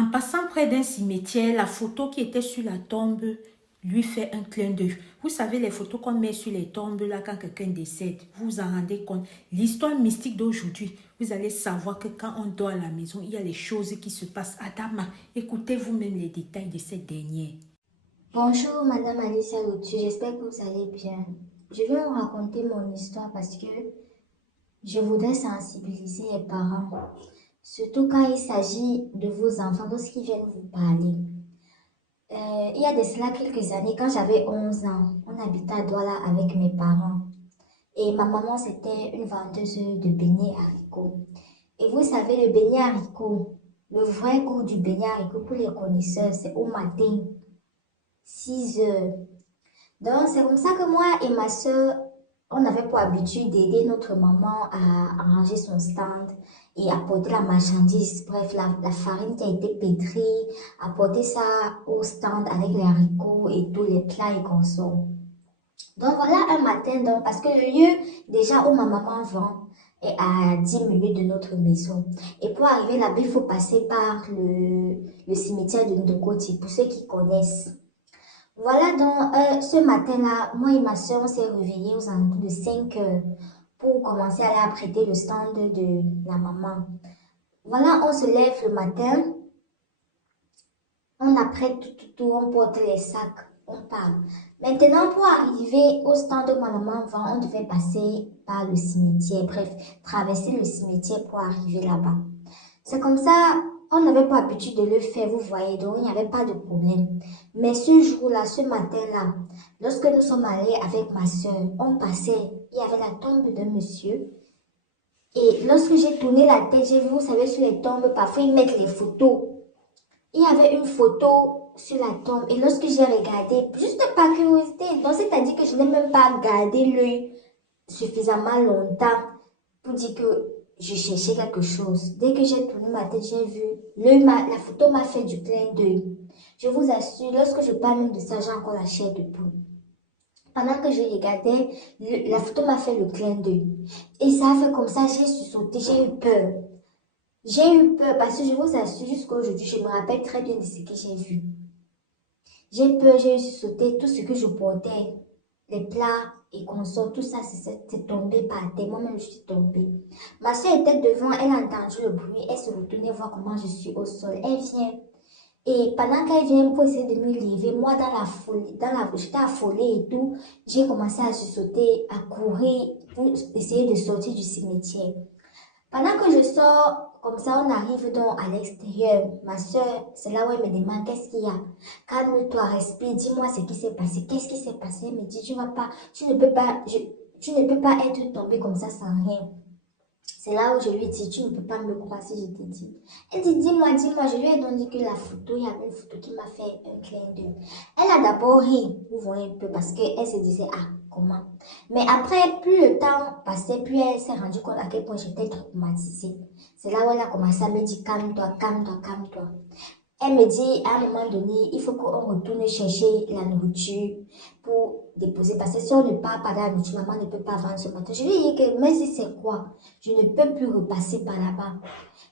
En passant près d'un cimetière, la photo qui était sur la tombe lui fait un clin d'œil. Vous savez, les photos qu'on met sur les tombes là quand quelqu'un décède, vous vous en rendez compte. L'histoire mystique d'aujourd'hui, vous allez savoir que quand on dort à la maison, il y a les choses qui se passent. Adama, écoutez vous-même les détails de cette dernière. Bonjour Madame Alicia Lotu, j'espère que vous allez bien. Je vais vous raconter mon histoire parce que je voudrais sensibiliser les parents, surtout quand il s'agit de vos enfants lorsqu'ils viennent vous parler. Il y a de cela quelques années, quand j'avais 11 ans, on habitait à Douala avec mes parents et ma maman c'était une vendeuse de beignets haricots. Et vous savez, le beignet haricot, le vrai goût du beignet haricot pour les connaisseurs, c'est au matin, 6 heures. Donc, c'est comme ça que moi et ma soeur, on avait pour habitude d'aider notre maman à ranger son stand et apporter la marchandise. Bref, la farine qui a été pétrie, apporter ça au stand avec les haricots et tous les plats et consorts. Donc, voilà un matin, donc, parce que le lieu déjà où ma maman vend est à 10 minutes de notre maison. Et pour arriver là-bas, il faut passer par le cimetière de Ndokoti, pour ceux qui connaissent. Voilà donc, ce matin-là, moi et ma soeur, on s'est réveillés aux alentours de 5 heures pour commencer à aller apprêter le stand de la maman. Voilà, on se lève le matin, on apprête tout, on porte les sacs, on part. Maintenant, pour arriver au stand où ma maman vend, on devait passer par le cimetière, bref, traverser le cimetière pour arriver là-bas. C'est comme ça, on n'avait pas l'habitude de le faire, vous voyez, donc il n'y avait pas de problème. Mais ce jour-là, ce matin-là, lorsque nous sommes allés avec ma soeur, on passait, il y avait la tombe d'un monsieur. Et lorsque j'ai tourné la tête, j'ai vu, vous savez, sur les tombes, parfois ils mettent les photos. Il y avait une photo sur la tombe. Et lorsque j'ai regardé, juste par curiosité, donc c'est-à-dire que je n'ai même pas gardé l'œil suffisamment longtemps pour dire que je cherchais quelque chose. Dès que j'ai tourné ma tête, j'ai vu, la photo m'a fait du clin d'œil. Je vous assure, lorsque je parle même de ça, j'ai encore la chair de poule. Pendant que je regardais, la photo m'a fait le clin d'œil. Et ça a fait comme ça, j'ai sursauté, j'ai eu peur. J'ai eu peur parce que je vous assure, jusqu'à aujourd'hui, je me rappelle très bien de ce que j'ai vu. J'ai peur, j'ai sursauté, tout ce que je portais, les plats et consorts, tout ça, c'est tombé par terre. Moi-même, je suis tombée. Ma soeur était devant, elle a entendu le bruit, elle se retournait voir comment je suis au sol. Elle vient. Et pendant qu'elle vient pour essayer de me lever, moi, dans la folie, j'étais affolée et tout, j'ai commencé à sursauter, à courir pour essayer de sortir du cimetière. Pendant que je sors, comme ça, on arrive donc à l'extérieur. Ma soeur, c'est là où elle me demande qu'est-ce qu'il y a. Calme-toi, respire, dis-moi ce qui s'est passé. Qu'est-ce qui s'est passé? Elle me dit, tu vas pas, tu ne peux pas, tu ne peux pas être tombée comme ça sans rien. C'est là où je lui dis, tu ne peux pas me croire si je te dis. Elle dit, dis-moi, dis-moi. Je lui ai donc dit que la photo, il y avait une photo qui m'a fait un clin d'œil. Elle a d'abord ri, vous voyez un peu, parce qu'elle se disait, ah, comment? Mais après, plus le temps passait, plus elle s'est rendue compte à quel point j'étais traumatisée. C'est là où elle a commencé à me dire, calme-toi, calme-toi, calme-toi. Elle me dit à un moment donné, il faut qu'on retourne chercher la nourriture pour déposer. Parce que si on ne part pas dans la nourriture, maman ne peut pas vendre ce matin. Je lui ai dit que même si c'est quoi, je ne peux plus repasser par là-bas.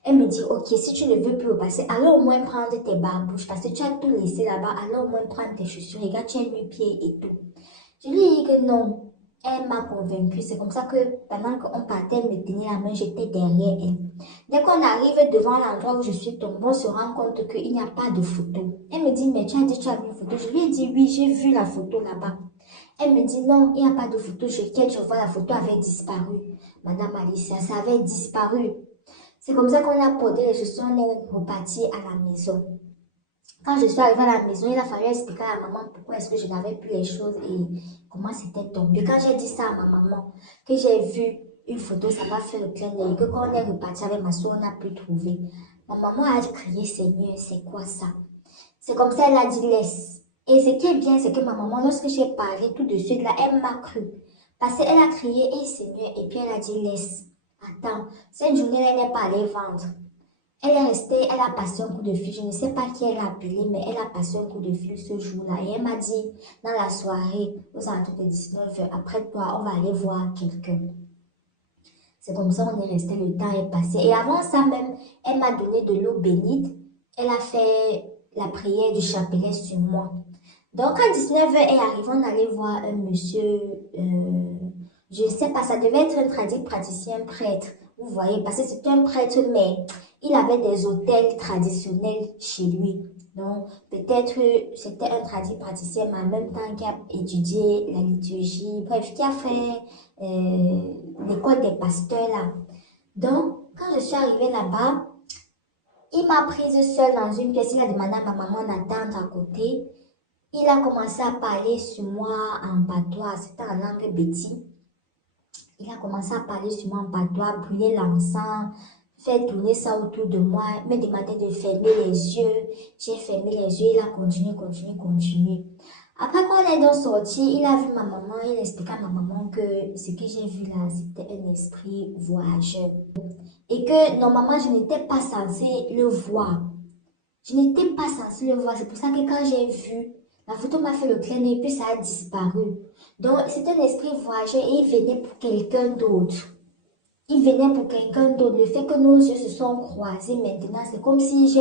Elle me dit, ok, si tu ne veux plus repasser, alors au moins prendre tes barbouches. Parce que tu as tout laissé là-bas, alors au moins prendre tes chaussures. Regarde, tu as nu pied et tout. Je lui ai dit que non. Elle m'a convaincue. C'est comme ça que pendant qu'on partait, elle me tenait la main, j'étais derrière elle. Dès qu'on arrive devant l'endroit où je suis tombée, on se rend compte qu'il n'y a pas de photo. Elle me dit, mais tu as dit tu as vu une photo. Je lui ai dit, oui, j'ai vu la photo là-bas. Elle me dit, non, il n'y a pas de photo. Je regarde, je vois la photo avait disparu. Madame Alicia, ça avait disparu. C'est comme ça qu'on a porté les chaussures, on est reparti à la maison. Quand je suis arrivée à la maison, il a fallu expliquer à la maman pourquoi est-ce que je n'avais plus les choses et comment c'était tombé. Quand j'ai dit ça à ma maman, que j'ai vu une photo, ça m'a fait le clin d'œil, que quand on est reparti avec ma soeur, on n'a plus trouvé. Ma maman a crié, Seigneur, c'est quoi ça? C'est comme ça, elle a dit, laisse. Et ce qui est bien, c'est que ma maman, lorsque j'ai parlé tout de suite, là, elle m'a cru. Parce qu'elle a crié, hé Seigneur, et puis elle a dit, laisse. Attends, cette journée, elle n'est pas allée vendre. Elle est restée, elle a passé un coup de fil. Je ne sais pas qui elle a appelé, mais elle a passé un coup de fil ce jour-là. Et elle m'a dit, dans la soirée, aux alentours de 19 heures, après toi, on va aller voir quelqu'un. C'est comme ça, on est resté, le temps est passé. Et avant ça même, elle m'a donné de l'eau bénite elle a fait la prière du chapelet sur moi. Donc, quand 19h est arrivé, on allait voir un monsieur, je ne sais pas, ça devait être un tradit praticien prêtre, vous voyez, parce que c'était un prêtre, mais il avait des hôtels traditionnels chez lui. Donc, peut-être c'était un tradit praticien, mais en même temps qui a étudié la liturgie, bref, qui a fait l'école des pasteurs là. Donc, quand je suis arrivée là-bas, il m'a prise seule dans une pièce, il a demandé à ma maman d'attendre à côté. Il a commencé à parler sur moi en patois, c'était en langue béti. Il a commencé à parler sur moi en patois, brûler l'encens, faire tourner ça autour de moi, me demander de fermer les yeux. J'ai fermé les yeux, il a continué. Après, quand on est donc sorti, il a vu ma maman, il a expliqué à ma maman que ce que j'ai vu là, c'était un esprit voyageur. Et que normalement, je n'étais pas censée le voir. Je n'étais pas censée le voir. C'est pour ça que quand j'ai vu, la photo m'a fait le clin d'œil, puis ça a disparu. Donc, c'est un esprit voyageur et il venait pour quelqu'un d'autre. Il venait pour quelqu'un d'autre. Le fait que nos yeux se sont croisés maintenant, c'est comme si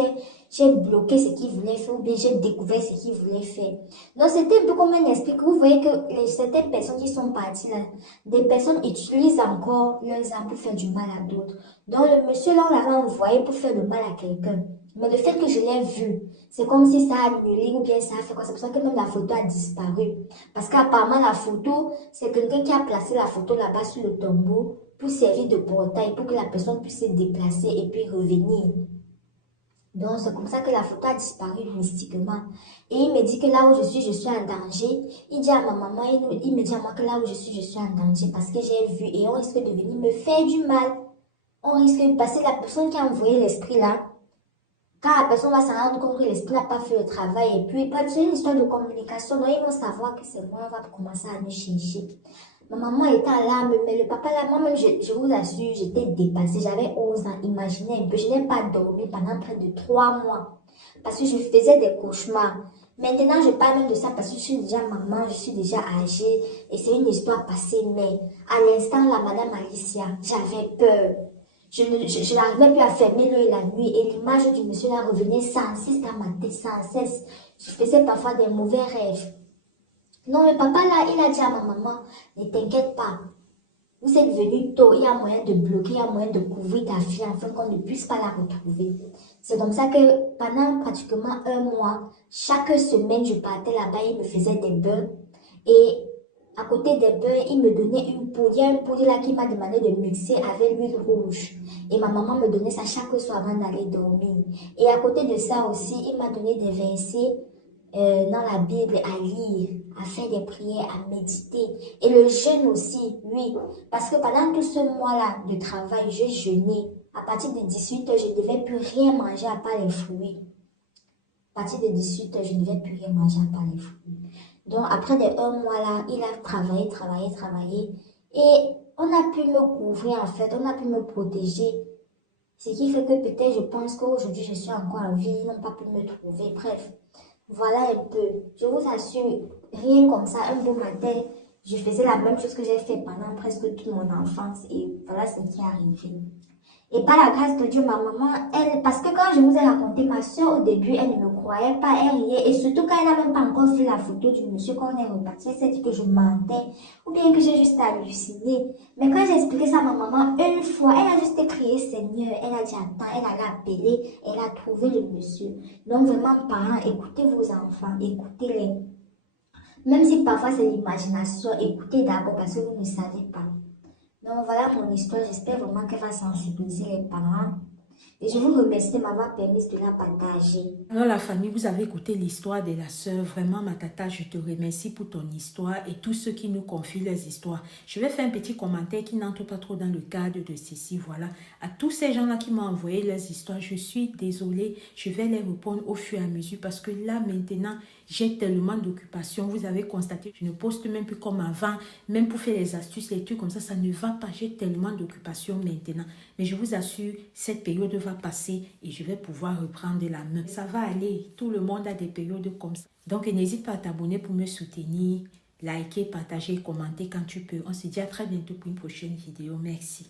j'ai bloqué ce qu'il voulait faire ou bien j'ai découvert ce qu'il voulait faire. Donc, c'était un peu comme un esprit que vous voyez que certaines personnes qui sont parties là, des personnes utilisent encore leurs armes pour faire du mal à d'autres. Donc, le monsieur là, on l'avait envoyé pour faire le mal à quelqu'un. Mais le fait que je l'ai vu, c'est comme si ça a annulé ou bien ça a fait quoi. C'est pour ça que même la photo a disparu. Parce qu'apparemment, la photo, c'est quelqu'un qui a placé la photo là-bas sur le tombeau pour servir de portail, pour que la personne puisse se déplacer et puis revenir. Donc, c'est comme ça que la photo a disparu mystiquement. Et il me dit que là où je suis en danger. Il dit à ma maman, il me dit à moi que là où je suis en danger parce que j'ai vu et on risque de venir me faire du mal. On risque de passer la personne qui a envoyé l'esprit là. Quand la personne va s'en rendre compte que l'esprit n'a pas fait le travail, et puis, c'est une histoire de communication, donc ils vont savoir que c'est moi, on va commencer à nous chercher. Ma maman était en larmes, mais le papa là, moi-même, je vous assure, j'étais dépassée. J'avais 11 ans, imaginez un peu, je n'ai pas dormi pendant près de 3 mois parce que je faisais des cauchemars. Maintenant, je parle même de ça parce que je suis déjà maman, je suis déjà âgée et c'est une histoire passée, mais à l'instant, la madame Alicia, j'avais peur. Je n'arrivais plus à fermer l'œil la nuit et l'image du monsieur là revenait sans cesse dans ma tête, sans cesse. Je faisais parfois des mauvais rêves. Non, le papa là, il a dit à ma maman, ne t'inquiète pas, vous êtes venu tôt, il y a moyen de bloquer, il y a moyen de couvrir ta fille afin qu'on ne puisse pas la retrouver. C'est comme ça que pendant pratiquement 1 mois, chaque semaine, je partais là-bas, il me faisait des bains et à côté des bains, il me donnait une poudre. Il y a une poudre là qui m'a demandé de mixer avec l'huile rouge. Et ma maman me donnait ça chaque soir avant d'aller dormir. Et à côté de ça aussi, il m'a donné des versets dans la Bible à lire, à faire des prières, à méditer. Et le jeûne aussi, oui. Parce que pendant tout ce mois-là de travail, je jeûnais. À partir de 18h, je ne devais plus rien manger à part les fruits. À partir de 18h, je ne devais plus rien manger à part les fruits. Donc, après des 1 mois là, il a travaillé. Et on a pu me couvrir, en fait, on a pu me protéger. Ce qui fait que peut-être je pense qu'aujourd'hui, je suis encore en vie, ils n'ont pas pu me trouver. Bref, voilà un peu. Je vous assure, rien comme ça, un beau matin, je faisais la même chose que j'ai fait pendant presque toute mon enfance. Et voilà ce qui est arrivé. Et par la grâce de Dieu, ma maman, elle, parce que quand je vous ai raconté, ma soeur au début, elle ne me croyait pas, elle riait. Et surtout quand elle n'a même pas encore vu la photo du monsieur quand on est reparti, elle s'est dit que je mentais ou bien que j'ai juste halluciné. Mais quand j'ai expliqué ça à ma maman, une fois, elle a juste crié Seigneur, elle a dit attends, elle allait appeler, elle a trouvé le monsieur. Donc vraiment, parents, écoutez vos enfants, écoutez-les. Même si parfois c'est l'imagination, écoutez d'abord parce que vous ne savez pas. Donc voilà mon histoire, j'espère vraiment qu'elle va sensibiliser les parents. Et je vous remercie de m'avoir permis de la partager. Alors la famille, vous avez écouté l'histoire de la sœur. Vraiment, ma tata, je te remercie pour ton histoire et tous ceux qui nous confient leurs histoires. Je vais faire un petit commentaire qui n'entre pas trop dans le cadre de ceci. Voilà. À tous ces gens-là qui m'ont envoyé leurs histoires, je suis désolée. Je vais les répondre au fur et à mesure parce que là, maintenant, j'ai tellement d'occupations. Vous avez constaté, je ne poste même plus comme avant. Même pour faire les astuces, les trucs comme ça ne va pas. J'ai tellement d'occupations maintenant. Mais je vous assure, cette période va passer et je vais pouvoir reprendre la main. Ça va aller. Tout le monde a des périodes comme ça. Donc, n'hésite pas à t'abonner pour me soutenir, liker, partager, commenter quand tu peux. On se dit à très bientôt pour une prochaine vidéo. Merci.